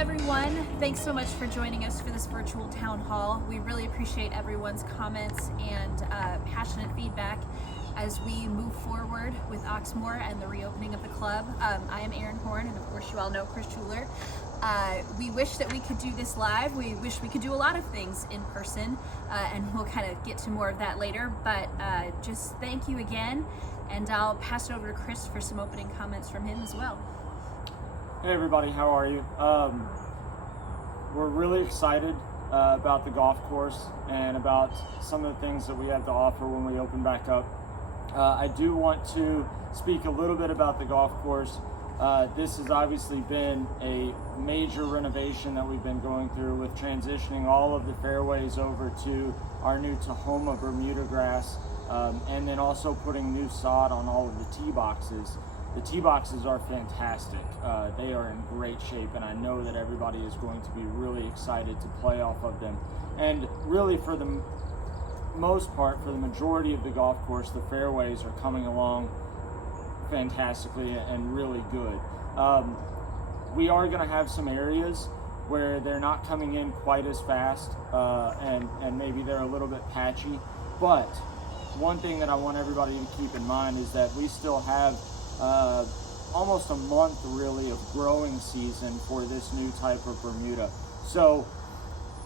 everyone. Thanks so much for joining us for this virtual town hall. We really appreciate everyone's comments and passionate feedback as we move forward with Oxmoor and the reopening of the club. I am Erin Horn, and of course you all know Chris Schuler. We wish that we could do this live. We wish we could do a lot of things in person, and we'll kind of get to more of that later. But just thank you again, and I'll pass it over to Chris for some opening comments from him as well. Hey everybody, how are you? We're really excited about the golf course and about some of the things that we have to offer when we open back up. I do want to speak a little bit about the golf course. This has obviously been a major renovation that we've been going through with transitioning all of the fairways over to our new Tahoma Bermuda grass, and then also putting new sod on all of the tee boxes. The tee boxes are fantastic. They are in great shape, and I know that everybody is going to be really excited to play off of them. And really, for the most part, for the majority of the golf course, the fairways are coming along fantastically and really good. We are going to have some areas where they're not coming in quite as fast, and maybe they're a little bit patchy. But one thing that I want everybody to keep in mind is that we still have almost a month really of growing season for this new type of Bermuda. So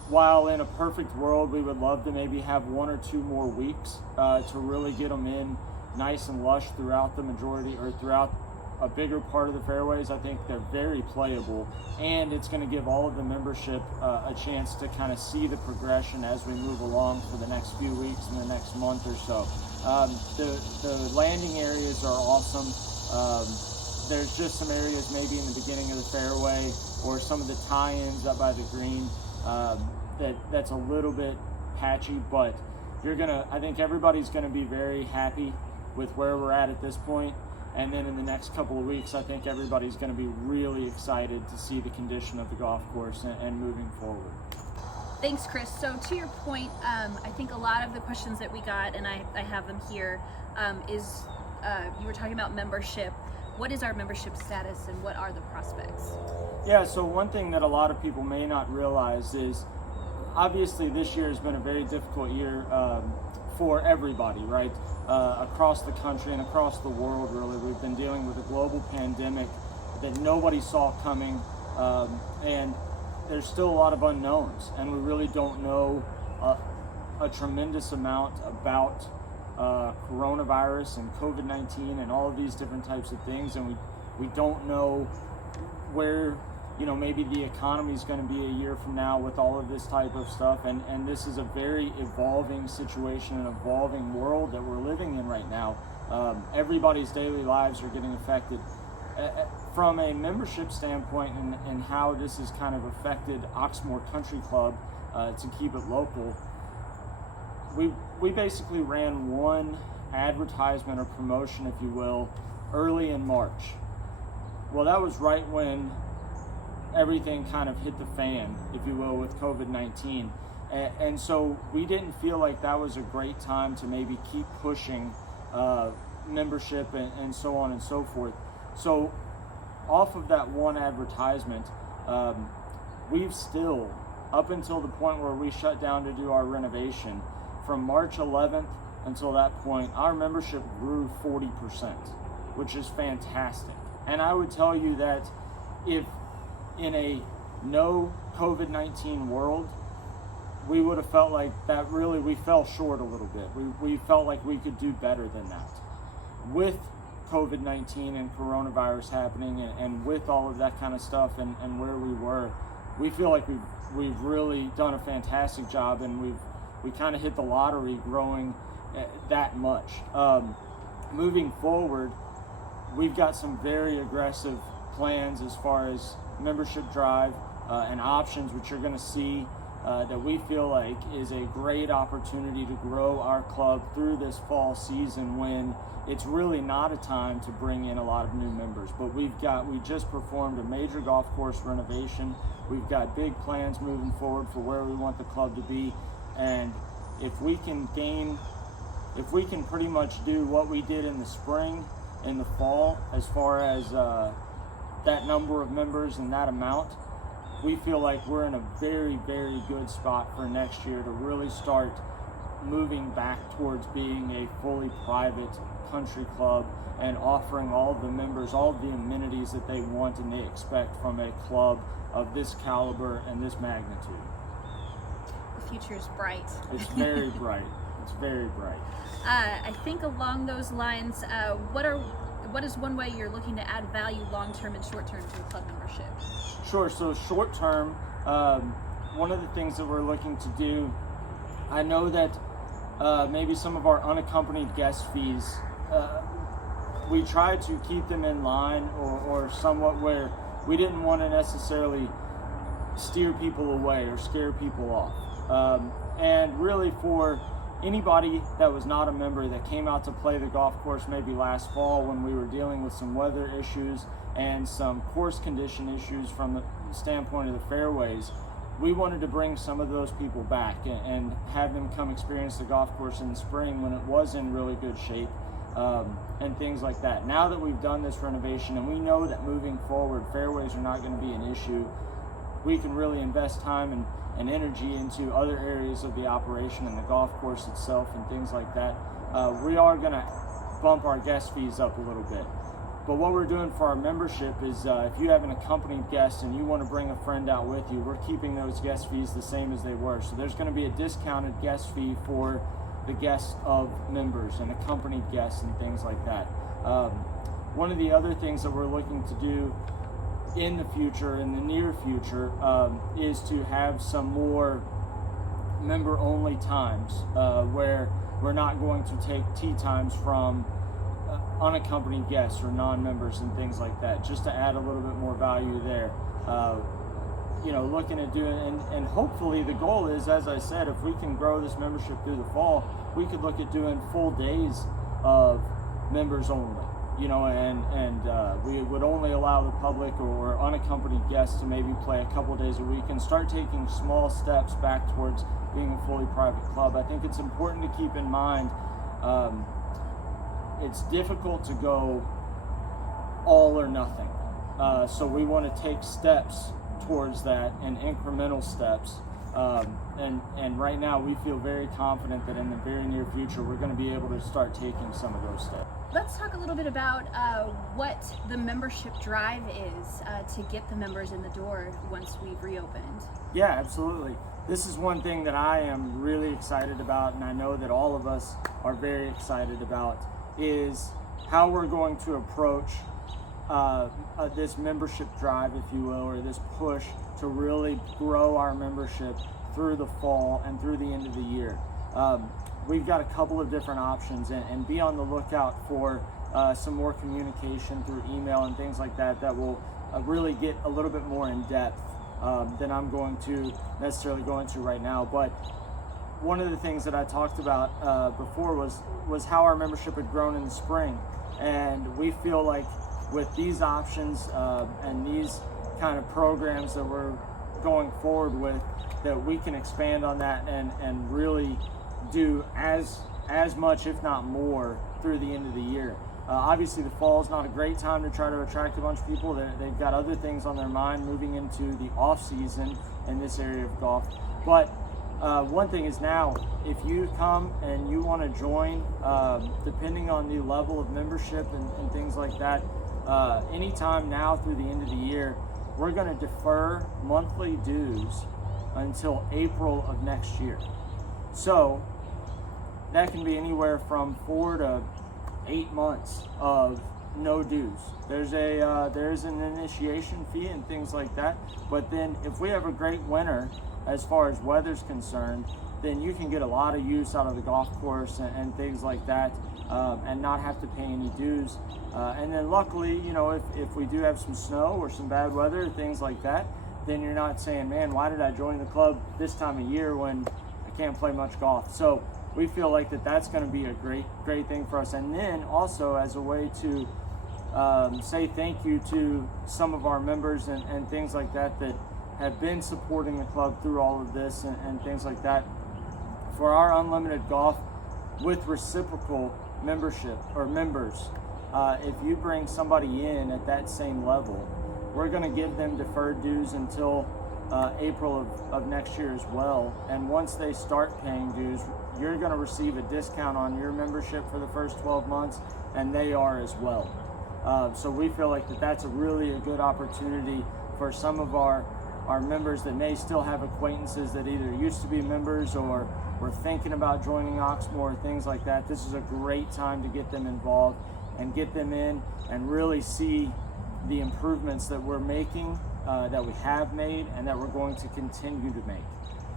while in a perfect world we would love to maybe have 1 or 2 more weeks to really get them in nice and lush throughout the majority or throughout a bigger part of the fairways, I think they're very playable, and it's going to give all of the membership a chance to kind of see the progression as we move along for the next few weeks and the next month or so. The landing areas are awesome. There's just some areas maybe in the beginning of the fairway or some of the tie-ins up by the green that's a little bit patchy, but I think everybody's gonna be very happy with where we're at this point. And then in the next couple of weeks, I think everybody's gonna be really excited to see the condition of the golf course and moving forward. Thanks, Chris. So to your point, I think a lot of the questions that we got, and I have them here, is you were talking about membership. What is our membership status and what are the prospects? Yeah, so one thing that a lot of people may not realize is obviously this year has been a very difficult year for everybody, right? Across the country and across the world, really. We've been dealing with a global pandemic that nobody saw coming, and there's still a lot of unknowns, and we really don't know a tremendous amount about coronavirus and COVID-19 and all of these different types of things, and we don't know where maybe the economy is going to be a year from now with all of this type of stuff, and this is a very evolving situation, an evolving world that we're living in right now. Everybody's daily lives are getting affected. From a membership standpoint and how this has kind of affected Oxmoor Country Club to keep it local, we basically ran one advertisement or promotion, if you will, early in March. Well, that was right when everything kind of hit the fan, if you will, with COVID-19. And so we didn't feel like that was a great time to maybe keep pushing membership and so on and so forth. So off of that one advertisement, we've still, up until the point where we shut down to do our renovation, from March 11th until that point, our membership grew 40%, which is fantastic. And I would tell you that if in a no COVID-19 world, we would have felt like that really, we fell short a little bit. We felt like we could do better than that. With COVID-19 and coronavirus happening and with all of that kind of stuff and where we were, we feel like we've really done a fantastic job, and we kind of hit the lottery growing that much. Moving forward, we've got some very aggressive plans as far as membership drive and options, which you're going to see that we feel like is a great opportunity to grow our club through this fall season when it's really not a time to bring in a lot of new members. But we just performed a major golf course renovation. We've got big plans moving forward for where we want the club to be. And if we can pretty much do what we did in the spring, in the fall, as far as that number of members and that amount, we feel like we're in a very, very good spot for next year to really start moving back towards being a fully private country club and offering all of the members all of the amenities that they want and they expect from a club of this caliber and this magnitude. The future's bright. It's very bright. It's very bright. I think along those lines, what is one way you're looking to add value long-term and short-term to a club membership? Sure. So short-term, one of the things that we're looking to do, I know that maybe some of our unaccompanied guest fees, we try to keep them in line or somewhat where we didn't want to necessarily steer people away or scare people off. And really for anybody that was not a member that came out to play the golf course maybe last fall when we were dealing with some weather issues and some course condition issues from the standpoint of the fairways, we wanted to bring some of those people back and have them come experience the golf course in the spring when it was in really good shape, and things like that. Now that we've done this renovation and we know that moving forward fairways are not going to be an issue, we can really invest time and energy into other areas of the operation and the golf course itself and things like that. We are going to bump our guest fees up a little bit. But what we're doing for our membership is if you have an accompanied guest and you want to bring a friend out with you, we're keeping those guest fees the same as they were. So there's going to be a discounted guest fee for the guests of members and accompanied guests and things like that. One of the other things that we're looking to do in the future, in the near future, is to have some more member-only times where we're not going to take tee times from unaccompanied guests or non-members and things like that, just to add a little bit more value there. Looking at doing, and hopefully the goal is, as I said, if we can grow this membership through the fall, we could look at doing full days of members only, and we would only allow the public or unaccompanied guests to maybe play a couple days a week and start taking small steps back towards being a fully private club. I think it's important to keep in mind, it's difficult to go all or nothing. So we want to take steps towards that and incremental steps. And right now we feel very confident that in the very near future we're going to be able to start taking some of those steps. Let's talk a little bit about what the membership drive is to get the members in the door once we've reopened. Yeah, absolutely. This is one thing that I am really excited about, and I know that all of us are very excited about, is how we're going to approach this membership drive, if you will, or this push to really grow our membership through the fall and through the end of the year. We've got a couple of different options, and be on the lookout for some more communication through email and things like that that will really get a little bit more in depth than I'm going to necessarily go into right now. But one of the things that I talked about before was how our membership had grown in the spring, and we feel like with these options and these kind of programs that we're going forward with, that we can expand on that and really do as much, if not more, through the end of the year. Obviously the fall is not a great time to try to attract a bunch of people. They've got other things on their mind moving into the off season in this area of golf. But one thing is, now if you come and you want to join, depending on the level of membership and things like that, anytime now through the end of the year, we're going to defer monthly dues until April of next year. So that can be anywhere from 4 to 8 months of no dues. There's an initiation fee and things like that, but then if we have a great winter as far as weather's concerned, then you can get a lot of use out of the golf course and things like that, and not have to pay any dues. And then luckily, if we do have some snow or some bad weather, things like that, then you're not saying, man, why did I join the club this time of year when I can't play much golf? So we feel like that's going to be a great thing for us. And then also as a way to say thank you to some of our members and things like that have been supporting the club through all of this and things like that. For our unlimited golf with reciprocal membership or members, if you bring somebody in at that same level, we're going to give them deferred dues until April of next year as well. And once they start paying dues, you're going to receive a discount on your membership for the first 12 months, and they are as well. So we feel like that's a good opportunity for some of our members that may still have acquaintances that either used to be members or were thinking about joining Oxmoor, things like that. This is a great time to get them involved and get them in and really see the improvements that we're making, that we have made, and that we're going to continue to make.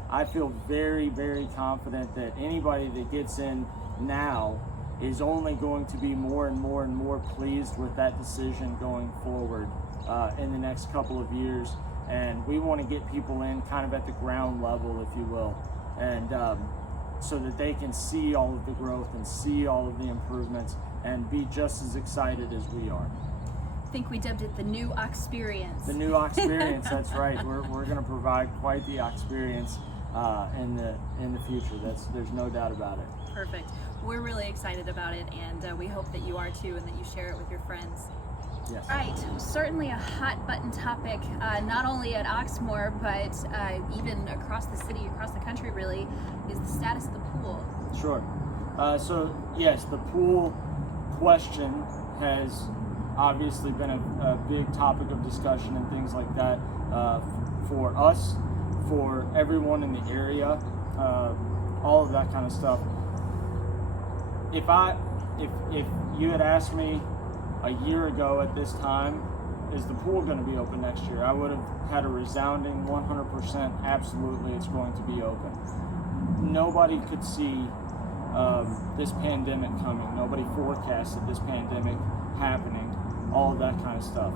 I feel very, very confident that anybody that gets in now is only going to be more and more and more pleased with that decision going forward in the next couple of years. And we want to get people in kind of at the ground level, if you will, and so that they can see all of the growth and see all of the improvements and be just as excited as we are. I think we dubbed it the new Oxperience. The new Oxperience, that's right. We're going to provide quite the Oxperience in the future. There's no doubt about it. Perfect. We're really excited about it, and we hope that you are too, and that you share it with your friends. Yes. Right, certainly a hot button topic, not only at Oxmoor, but even across the city, across the country really, is the status of the pool. Sure. So yes, the pool question has obviously been a big topic of discussion and things like that for us, for everyone in the area, all of that kind of stuff. If you had asked me a year ago at this time, is the pool going to be open next year, I would have had a resounding 100% absolutely it's going to be open. Nobody could see this pandemic coming. Nobody forecasted this pandemic happening, all of that kind of stuff.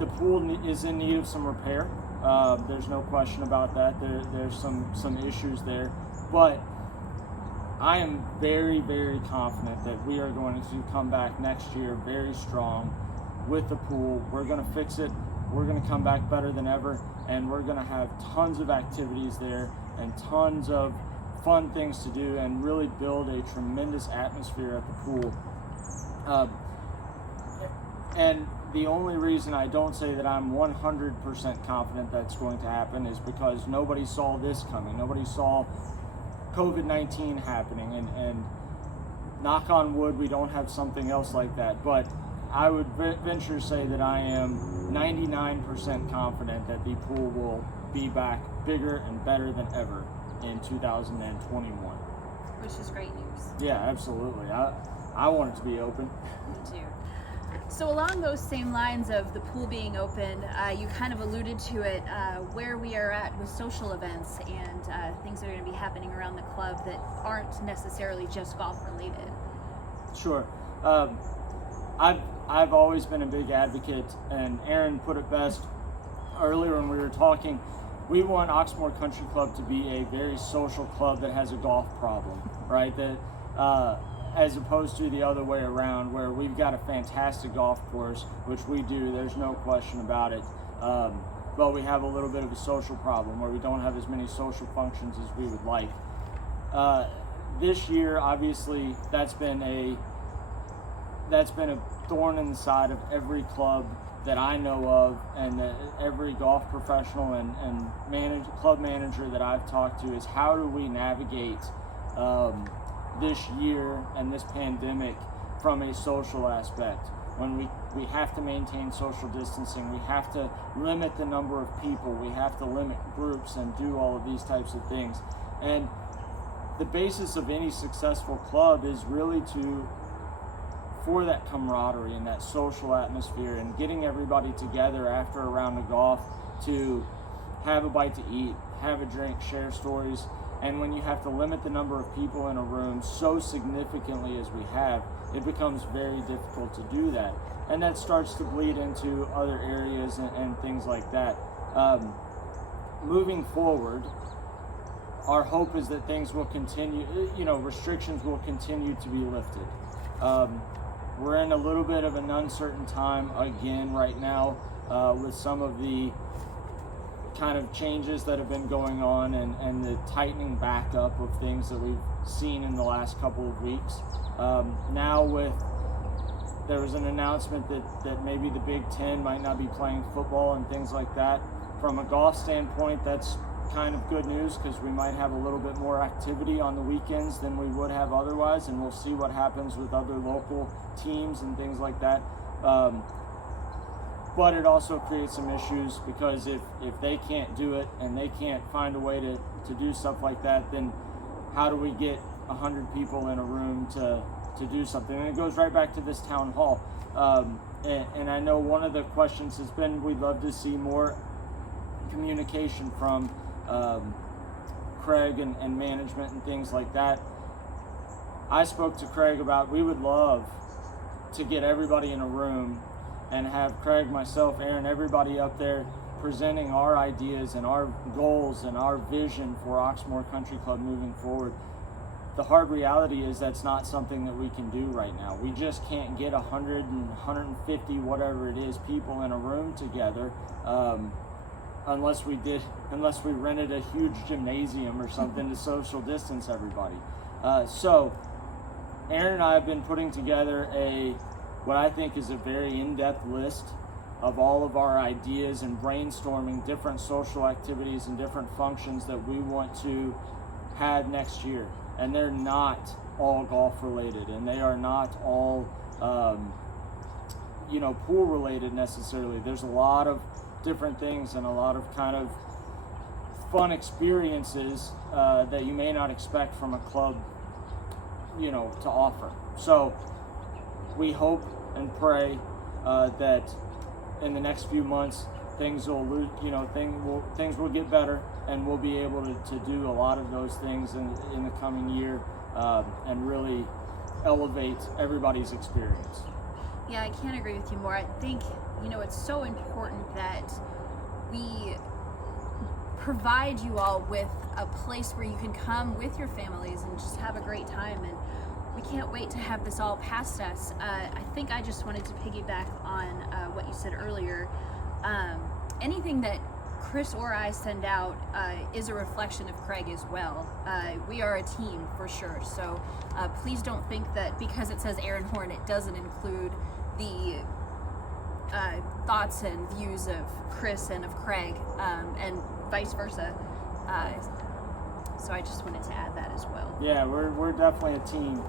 The pool is in need of some repair. There's no question about that. There's some issues there, but I am very, very confident that we are going to come back next year very strong with the pool. We're going to fix it. We're going to come back better than ever, and we're going to have tons of activities there and tons of fun things to do and really build a tremendous atmosphere at the pool. And the only reason I don't say that I'm 100% confident that's going to happen is because nobody saw this coming. Nobody saw COVID-19 happening, and knock on wood, we don't have something else like that. But I would venture to say that I am 99% confident that the pool will be back bigger and better than ever in 2021. Which is great news. Yeah, absolutely. I want it to be open. Me too. So along those same lines of the pool being open, you kind of alluded to it, where we are at with social events and things that are going to be happening around the club that aren't necessarily just golf related. Sure. I've always been a big advocate, and Aaron put it best earlier when we were talking. We want Oxmoor Country Club to be a very social club that has a golf problem, right? That as opposed to the other way around, where we've got a fantastic golf course, which we do, there's no question about it, but we have a little bit of a social problem where we don't have as many social functions as we would like. This year, obviously, that's been a thorn in the side of every club that I know of, and that every golf professional and club manager that I've talked to, is how do we navigate this year and this pandemic from a social aspect, when we have to maintain social distancing, we have to limit the number of people, we have to limit groups and do all of these types of things. And the basis of any successful club is really for that camaraderie and that social atmosphere, and getting everybody together after a round of golf to have a bite to eat, have a drink, share stories. And when you have to limit the number of people in a room so significantly as we have, it becomes very difficult to do that. And that starts to bleed into other areas and things like that. Moving forward, our hope is that things will continue, restrictions will continue to be lifted. We're in a little bit of an uncertain time again right now with some of the kind of changes that have been going on and the tightening back up of things that we've seen in the last couple of weeks. Now there was an announcement that maybe the Big Ten might not be playing football and things like that. From a golf standpoint, that's kind of good news because we might have a little bit more activity on the weekends than we would have otherwise, and we'll see what happens with other local teams and things like that. But it also creates some issues because if they can't do it and they can't find a way to do stuff like that, then how do we get 100 people in a room to do something? And it goes right back to this town hall. And I know one of the questions has been, we'd love to see more communication from Craig and management and things like that. I spoke to Craig about, we would love to get everybody in a room and have Craig, myself, Aaron, everybody up there presenting our ideas and our goals and our vision for Oxmoor Country Club moving forward. The hard reality is that's not something that we can do right now. We just can't get 100 and 150, whatever it is, people in a room together, unless we rented a huge gymnasium or something to social distance everybody. So Aaron and I have been putting together what I think is a very in-depth list of all of our ideas and brainstorming different social activities and different functions that we want to have next year. And they're not all golf related, and they are not all pool related necessarily. There's a lot of different things and a lot of kind of fun experiences that you may not expect from a club to offer. So we hope and pray that in the next few months things will get better, and we'll be able to do a lot of those things in the coming year and really elevate everybody's experience. Yeah, I can't agree with you more. I think it's so important that we provide you all with a place where you can come with your families and just have a great time, and we can't wait to have this all past us. I think I just wanted to piggyback on what you said earlier. Anything that Chris or I send out is a reflection of Craig as well. We are a team for sure, so please don't think that because it says Aaron Horn it doesn't include the thoughts and views of Chris and of Craig, and vice versa. So I just wanted to add that as well. Yeah, we're definitely a team.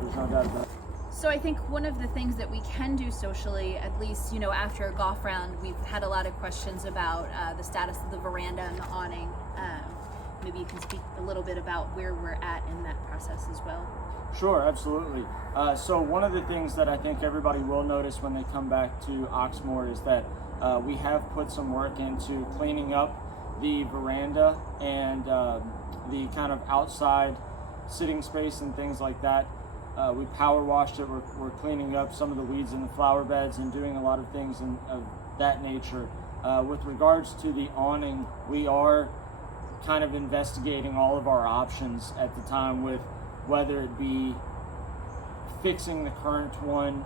There's no doubt about it. So I think one of the things that we can do socially, at least after a golf round, we've had a lot of questions about the status of the veranda and the awning. Maybe you can speak a little bit about where we're at in that process as well. Sure, absolutely. So one of the things that I think everybody will notice when they come back to Oxmoor is that we have put some work into cleaning up the veranda and the kind of outside sitting space and things like that. We power washed it. We're cleaning up some of the weeds in the flower beds and doing a lot of things of that nature. With regards to the awning, we are kind of investigating all of our options at the time, with whether it be fixing the current one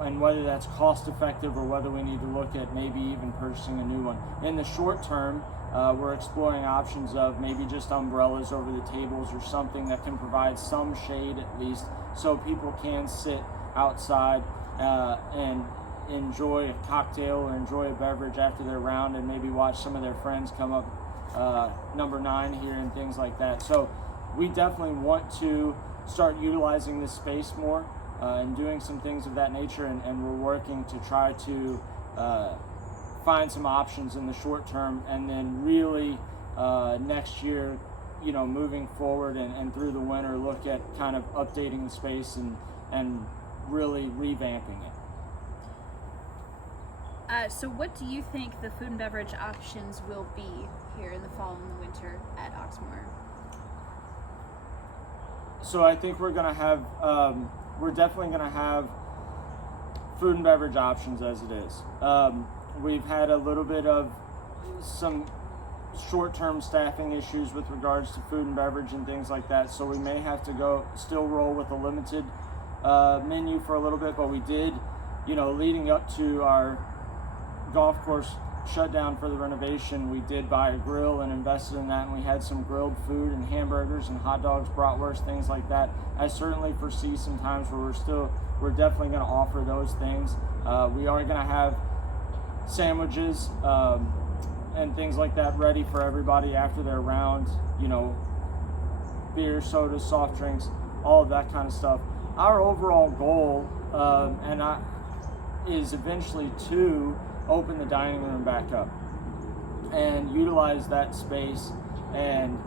and whether that's cost effective or whether we need to look at maybe even purchasing a new one. In the short term, we're exploring options of maybe just umbrellas over the tables or something that can provide some shade at least, so people can sit outside and enjoy a cocktail or enjoy a beverage after their round, and maybe watch some of their friends come up number 9 here and things like that. So we definitely want to start utilizing this space more and doing some things of that nature, and we're working to try to find some options in the short term, and then really next year, moving forward and through the winter, look at kind of updating the space and really revamping it. So what do you think the food and beverage options will be here in the fall and the winter at Oxmoor? So I think we're definitely gonna have food and beverage options as it is. We've had a little bit of some short-term staffing issues with regards to food and beverage and things like that, so we may have to still roll with a limited menu for a little bit. But we did, leading up to our golf course shutdown for the renovation, we did buy a grill and invested in that, and we had some grilled food and hamburgers and hot dogs, bratwurst, things like that. I certainly foresee some times where we're definitely going to offer those things. We are going to have sandwiches, and things like that ready for everybody after their round. Beer, sodas, soft drinks, all of that kind of stuff. Our overall goal is eventually to open the dining room back up and utilize that space and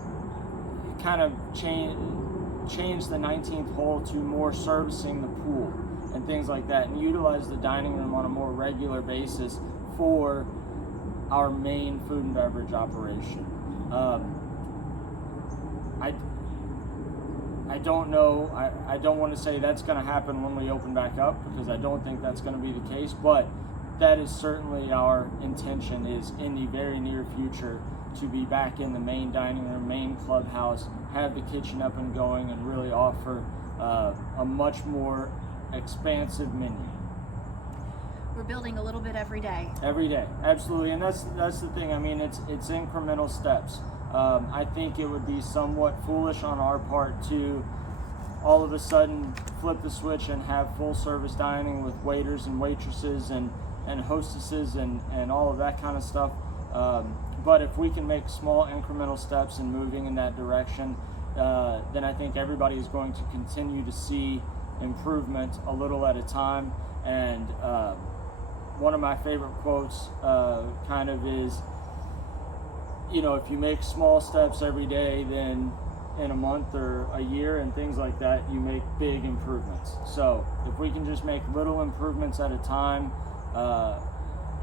kind of change the 19th hole to more servicing the pool and things like that, and utilize the dining room on a more regular basis for our main food and beverage operation. I don't know. I don't want to say that's going to happen when we open back up, because I don't think that's going to be the case, but that is certainly our intention, is in the very near future to be back in the main dining room, main clubhouse, have the kitchen up and going, and really offer a much more expansive menu. We're building a little bit every day. Every day, absolutely, and that's the thing. I mean, it's incremental steps. I think it would be somewhat foolish on our part to all of a sudden flip the switch and have full service dining with waiters and waitresses and hostesses and all of that kind of stuff. But if we can make small incremental steps in moving in that direction, then I think everybody is going to continue to see improvement a little at a time. And one of my favorite quotes kind of is, if you make small steps every day, then in a month or a year and things like that, you make big improvements. So if we can just make little improvements at a time,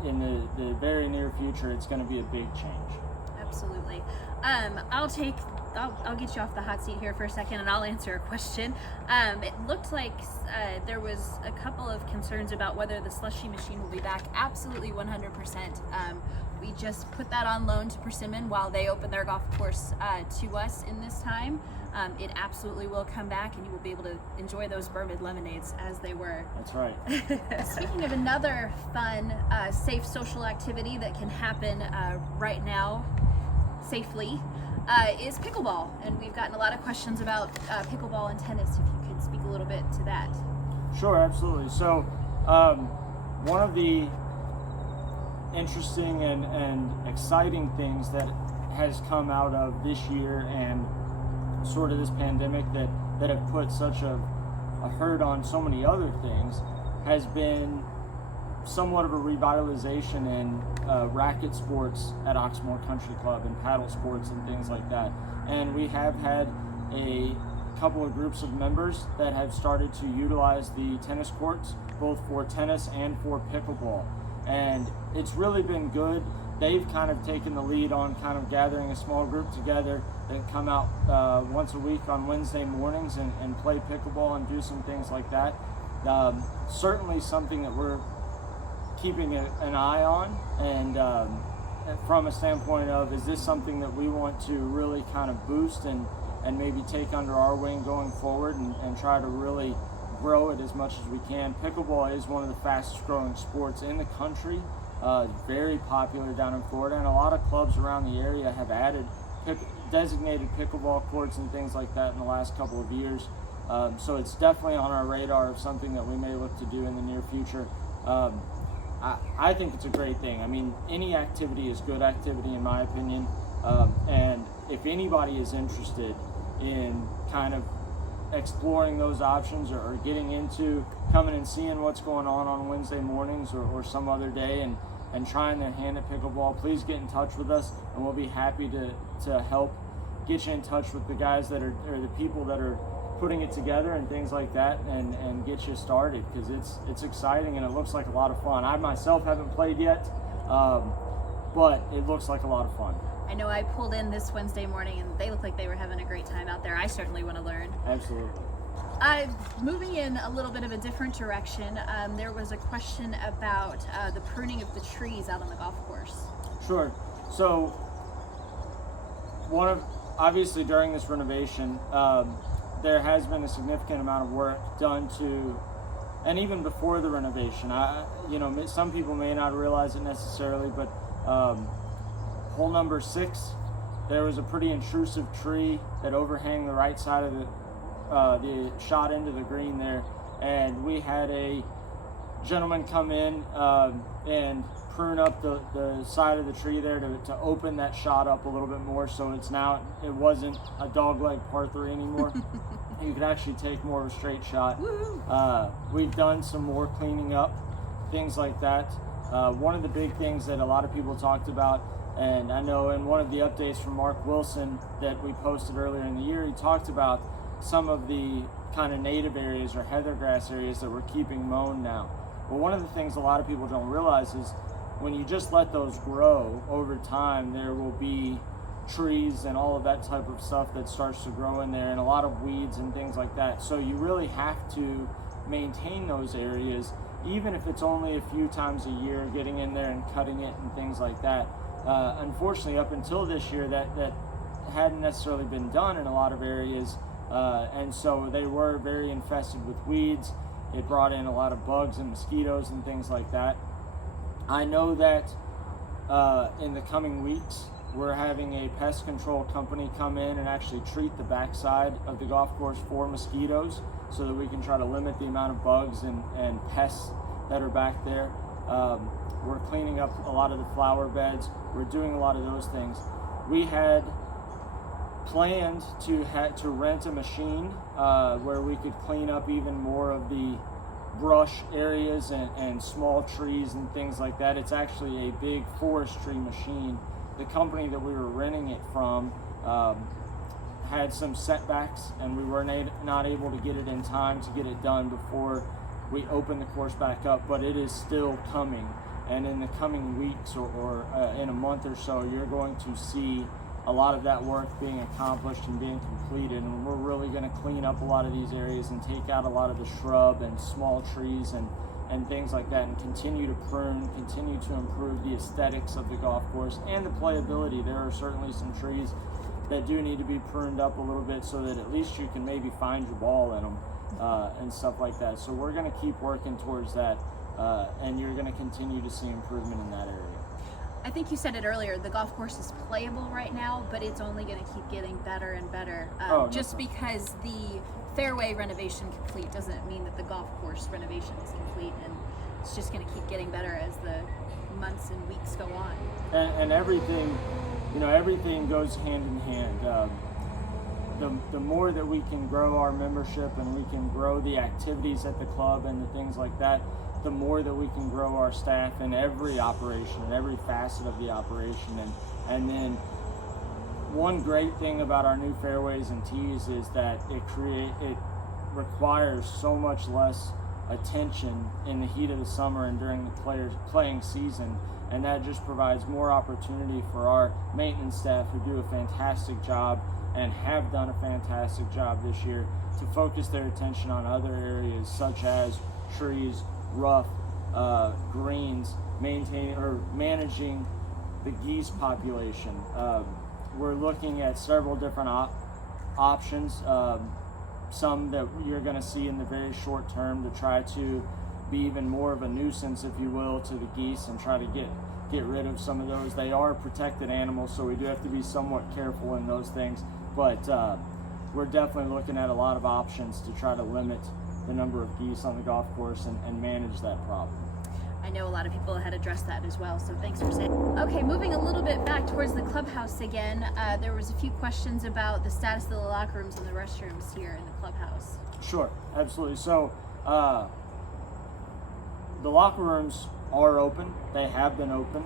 in the very near future, it's going to be a big change. Absolutely. I'll get you off the hot seat here for a second, and I'll answer a question. It looked like there was a couple of concerns about whether the slushy machine will be back. Absolutely 100%. We just put that on loan to Persimmon while they open their golf course to us in this time. It absolutely will come back, and you will be able to enjoy those bourbon lemonades as they were. That's right. Speaking of another fun, safe social activity that can happen right now safely, is pickleball. And we've gotten a lot of questions about pickleball and tennis. If you could speak a little bit to that. Sure, absolutely. So one of the interesting and exciting things that has come out of this year and sort of this pandemic that have put such a hurt on so many other things has been somewhat of a revitalization in racket sports at Oxmoor Country Club and paddle sports and things like that. And we have had a couple of groups of members that have started to utilize the tennis courts, both for tennis and for pickleball. And it's really been good. They've kind of taken the lead on kind of gathering a small group together that come out once a week on Wednesday mornings and play pickleball and do some things like that. Certainly something that we're keeping an eye on, and from a standpoint of, is this something that we want to really kind of boost and maybe take under our wing going forward and try to really grow it as much as we can. Pickleball is one of the fastest growing sports in the country. Very popular down in Florida, and a lot of clubs around the area have added designated pickleball courts and things like that in the last couple of years. So it's definitely on our radar of something that we may look to do in the near future. I think it's a great thing. I mean, any activity is good activity in my opinion. And if anybody is interested in kind of exploring those options or getting into coming and seeing what's going on Wednesday mornings or some other day and trying their hand at pickleball, please get in touch with us, and we'll be happy to help get you in touch with the guys that are, or the people that are putting it together and things like that, and get you started, because it's exciting and it looks like a lot of fun. I myself haven't played yet, but it looks like a lot of fun. I know I pulled in this Wednesday morning and they looked like they were having a great time out there. I certainly want to learn. Absolutely. Moving in a little bit of a different direction, there was a question about the pruning of the trees out on the golf course. Sure. So obviously during this renovation, there has been a significant amount of work done to, and even before the renovation, some people may not realize it necessarily, but hole number 6, there was a pretty intrusive tree that overhang the right side of the shot into the green there, and we had a gentleman come in and prune up the side of the tree there to open that shot up a little bit more, so it wasn't a dogleg par 3 anymore. You could actually take more of a straight shot. We've done some more cleaning up, things like that. One of the big things that a lot of people talked about, and I know in one of the updates from Mark Wilson that we posted earlier in the year, he talked about some of the kind of native areas or heather grass areas that we're keeping mown now. Well, one of the things a lot of people don't realize is when you just let those grow over time, there will be trees and all of that type of stuff that starts to grow in there, and a lot of weeds and things like that. So you really have to maintain those areas, even if it's only a few times a year, getting in there and cutting it and things like that. Unfortunately, up until this year, that hadn't necessarily been done in a lot of areas, and so they were very infested with weeds. It brought in a lot of bugs and mosquitoes and things like that. I know that in the coming weeks, we're having a pest control company come in and actually treat the backside of the golf course for mosquitoes so that we can try to limit the amount of bugs and pests that are back there. We're cleaning up a lot of the flower beds. We're doing a lot of those things. We had planned to rent a machine where we could clean up even more of the brush areas and small trees and things like that. It's actually a big forestry machine. The company that we were renting it from had some setbacks, and we were not able to get it in time to get it done before we open the course back up, but it is still coming. And in the coming weeks or in a month or so, you're going to see a lot of that work being accomplished and being completed, and we're really going to clean up a lot of these areas and take out a lot of the shrub and small trees and things like that, and continue to prune, continue to improve the aesthetics of the golf course and the playability. There are certainly some trees that do need to be pruned up a little bit so that at least you can maybe find your ball in them and stuff like that. So we're going to keep working towards that, and you're going to continue to see improvement in that area. I think you said it earlier, the golf course is playable right now, but it's only going to keep getting better and better. Just because the fairway renovation complete doesn't mean that the golf course renovation is complete, and it's just going to keep getting better as the months and weeks go on. And everything, everything goes hand in hand. The more that we can grow our membership and we can grow the activities at the club and the things like that, the more that we can grow our staff in every operation and every facet of the operation. And then one great thing about our new fairways and tees is that it requires so much less attention in the heat of the summer and during the playing season, and that just provides more opportunity for our maintenance staff, who do a fantastic job and have done a fantastic job this year, to focus their attention on other areas such as trees, rough, greens, managing the geese population. We're looking at several different options, some that you're going to see in the very short term, to try to be even more of a nuisance, if you will, to the geese and try to get rid of some of those. They are protected animals, so we do have to be somewhat careful in those things, but we're definitely looking at a lot of options to try to limit the number of geese on the golf course and manage that problem. I know a lot of people had addressed that as well, so thanks for saying. Okay, moving a little bit back towards the clubhouse again, there was a few questions about the status of the locker rooms and the restrooms here in the clubhouse. Sure, absolutely. So the locker rooms are open. They have been open.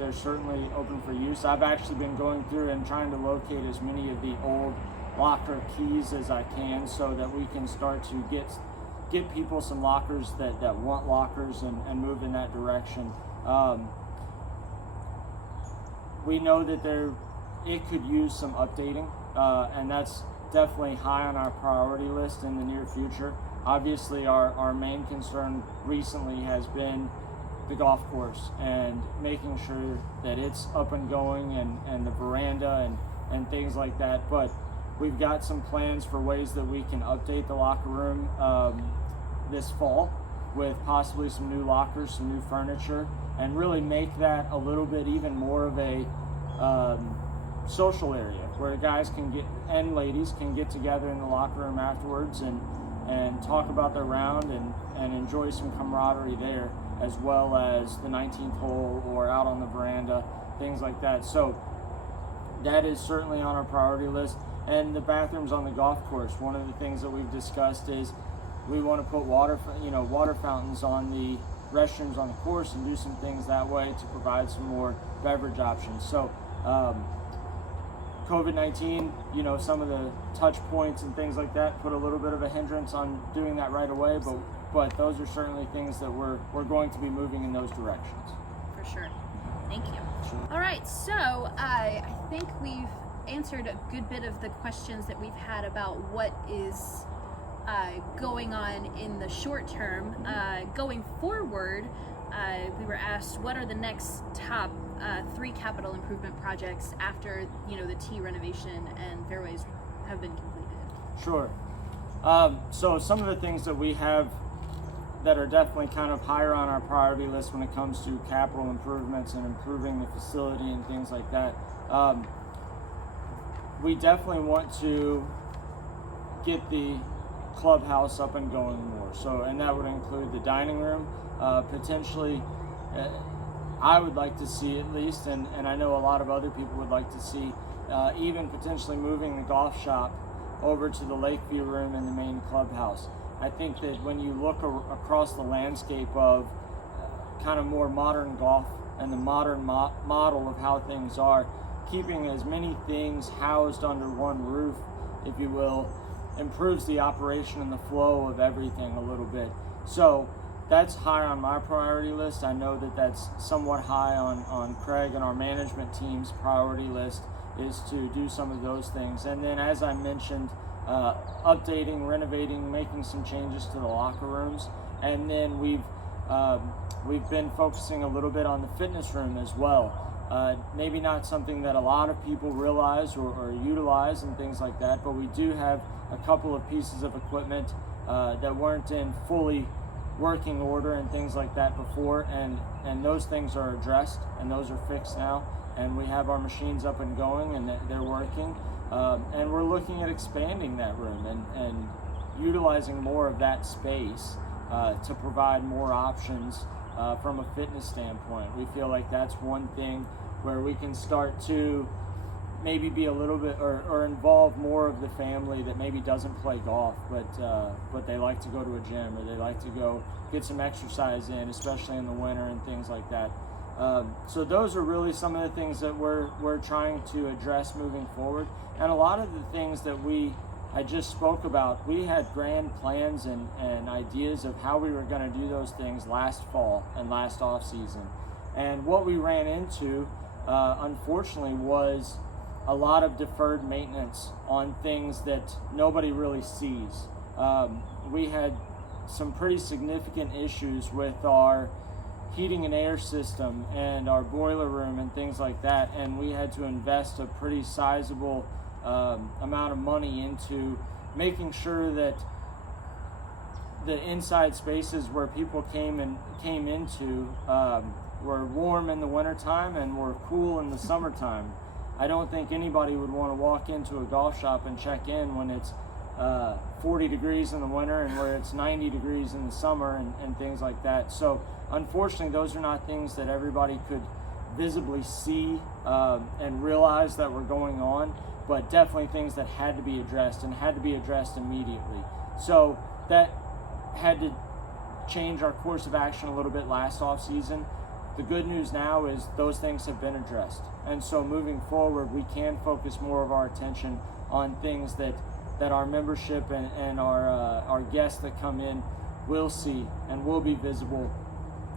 They're certainly open for use. I've actually been going through and trying to locate as many of the old locker keys as I can, so that we can start to get people some lockers that want lockers and move in that direction. We know that it could use some updating, and that's definitely high on our priority list in the near future. Obviously, our main concern recently has been the golf course and making sure that it's up and going, and the veranda and things like that. But we've got some plans for ways that we can update the locker room this fall, with possibly some new lockers, some new furniture, and really make that a little bit even more of a social area where guys and ladies can get together in the locker room afterwards and talk about their round and enjoy some camaraderie there. as well as the 19th hole or out on the veranda, things like that. So that is certainly on our priority list. And the bathrooms on the golf course, one of the things that we've discussed is we want to put water fountains on the restrooms on the course and do some things that way to provide some more beverage options. So COVID-19, some of the touch points and things like that put a little bit of a hindrance on doing that right away, but those are certainly things that we're going to be moving in those directions. For sure. Thank you. Sure. All right, so I think we've answered a good bit of the questions that we've had about what is going on in the short term. Going forward, we were asked what are the next top 3 capital improvement projects after the tee renovation and fairways have been completed. Sure. So some of the things that we have that are definitely kind of higher on our priority list when it comes to capital improvements and improving the facility and things like that. We definitely want to get the clubhouse up and going more. So, and that would include the dining room, potentially. I would like to see at least, and I know a lot of other people would like to see, even potentially moving the golf shop over to the Lakeview room in the main clubhouse. I think that when you look across the landscape of kind of more modern golf and the modern model of how things are, keeping as many things housed under one roof, if you will, improves the operation and the flow of everything a little bit. So that's high on my priority list. I know that that's somewhat high on Craig and our management team's priority list, is to do some of those things. And then, as I mentioned, updating, renovating, making some changes to the locker rooms. And then we've been focusing a little bit on the fitness room as well. Maybe not something that a lot of people realize or utilize and things like that, but we do have a couple of pieces of equipment that weren't in fully working order and things like that before, and those things are addressed and those are fixed now, and we have our machines up and going and they're working, and we're looking at expanding that room and utilizing more of that space to provide more options from a fitness standpoint. We feel like that's one thing where we can start to maybe be a little bit or involve more of the family that maybe doesn't play golf, but they like to go to a gym or they like to go get some exercise in, especially in the winter and things like that. So those are really some of the things that we're trying to address moving forward. And a lot of the things that I just spoke about, we had grand plans and ideas of how we were going to do those things last fall and last off season. And what we ran into, unfortunately, was a lot of deferred maintenance on things that nobody really sees. We had some pretty significant issues with our heating and air system and our boiler room and things like that, and we had to invest a pretty sizable amount of money into making sure that the inside spaces where people came into were warm in the wintertime and were cool in the summertime. I don't think anybody would want to walk into a golf shop and check in when it's 40 degrees in the winter and where it's 90 degrees in the summer and things like that. So unfortunately, those are not things that everybody could visibly see and realize that were going on, but definitely things that had to be addressed and had to be addressed immediately. So that had to change our course of action a little bit last off season. The good news now is those things have been addressed. And so moving forward, we can focus more of our attention on things that our membership and our guests that come in will see and will be visible,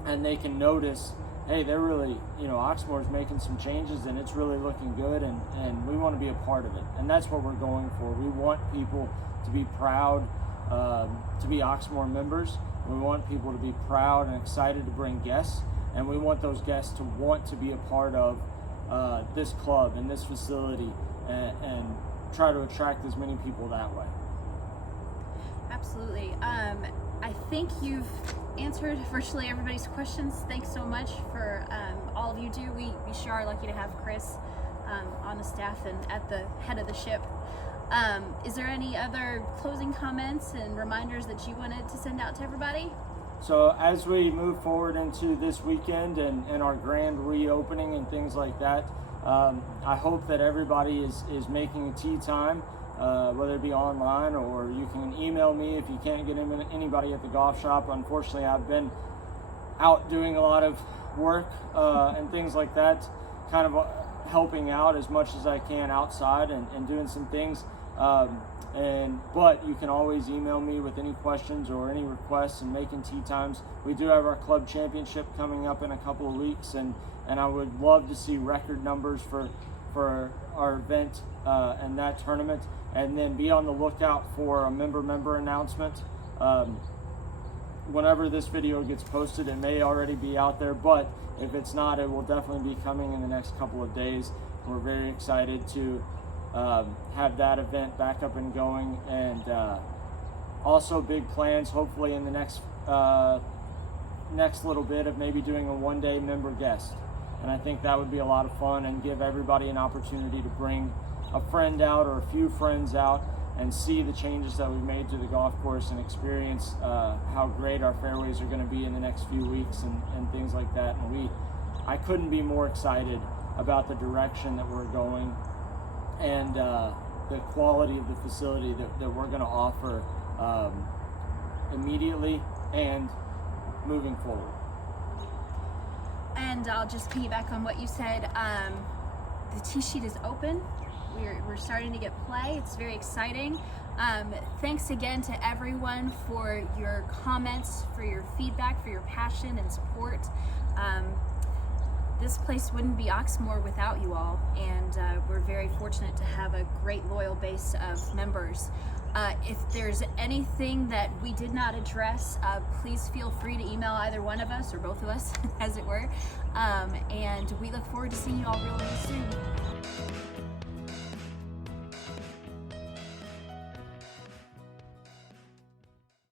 and they can notice, hey, they're really, Oxmoor's making some changes and it's really looking good, and we want to be a part of it. And that's what we're going for. We want people to be proud to be Oxmoor members. We want people to be proud and excited to bring guests, and we want those guests to want to be a part of this club and this facility and try to attract as many people that way. Absolutely. I think you've answered virtually everybody's questions. Thanks so much for all of you do. We sure are lucky to have Chris on the staff and at the head of the ship. Is there any other closing comments and reminders that you wanted to send out to everybody? So as we move forward into this weekend and our grand reopening and things like that, I hope that everybody is making a tee time, whether it be online or you can email me if you can't get anybody at the golf shop. Unfortunately, I've been out doing a lot of work and things like that, kind of helping out as much as I can outside and doing some things. But you can always email me with any questions or any requests and making tee times. We do have our club championship coming up in a couple of weeks, and I would love to see record numbers for our event and that tournament. And then be on the lookout for a member announcement. Whenever this video gets posted, it may already be out there, but if it's not, it will definitely be coming in the next couple of days. We're very excited to have that event back up and going, and also big plans hopefully in the next little bit of maybe doing a one-day member guest. And I think that would be a lot of fun and give everybody an opportunity to bring a friend out or a few friends out and see the changes that we've made to the golf course and experience how great our fairways are going to be in the next few weeks and things like that. And I couldn't be more excited about the direction that we're going and the quality of the facility that we're going to offer immediately and moving forward. And I'll just piggyback on what you said. The tee sheet is open. We're starting to get play. It's very exciting. Thanks again to everyone for your comments, for your feedback, for your passion and support. This place wouldn't be Oxmoor without you all, and we're very fortunate to have a great loyal base of members. If there's anything that we did not address, please feel free to email either one of us or both of us, as it were. And we look forward to seeing you all really soon.